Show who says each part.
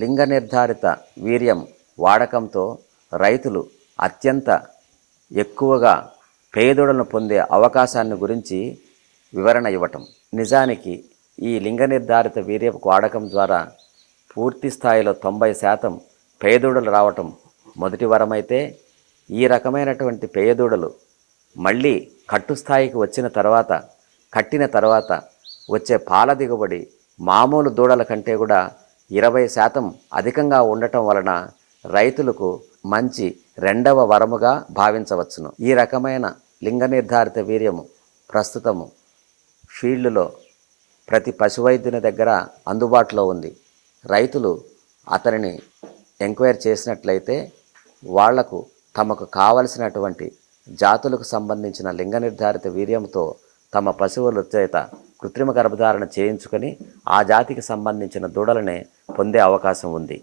Speaker 1: లింగ నిర్ధారిత వీర్యం వాడకంతో రైతులు అత్యంత ఎక్కువగా పేదోడలను పొందే అవకాశాన్ని గురించి వివరణ ఇవ్వటం. నిజానికి ఈ లింగ నిర్ధారిత వీర్య వాడకం ద్వారా పూర్తి స్థాయిలో తొంభై శాతం పేదోడలు రావటం మొదటి వరమైతే ఈ రకమైనటువంటి పేదోడలు మళ్ళీ కట్టు స్థాయికి వచ్చిన తర్వాత కట్టిన తర్వాత వచ్చే పాల దిగుబడి మామూలు దూడల కంటే కూడా ఇరవై శాతం అధికంగా ఉండటం వలన రైతులకు మంచి రెండవ వరముగా భావించవచ్చును. ఈ రకమైన లింగ నిర్ధారిత వీర్యము ప్రస్తుతము ఫీల్డ్లో ప్రతి పశువైద్యుని దగ్గర అందుబాటులో ఉంది. రైతులు అతనిని ఎంక్వైర్ చేసినట్లయితే వాళ్ళకు తమకు కావలసినటువంటి జాతులకు సంబంధించిన లింగ నిర్ధారిత వీర్యంతో తమ పశువుల చేత కృత్రిమ గర్భధారణ చేయించుకొని ఆ జాతికి సంబంధించిన దూడలనే పొందే అవకాశం ఉంది.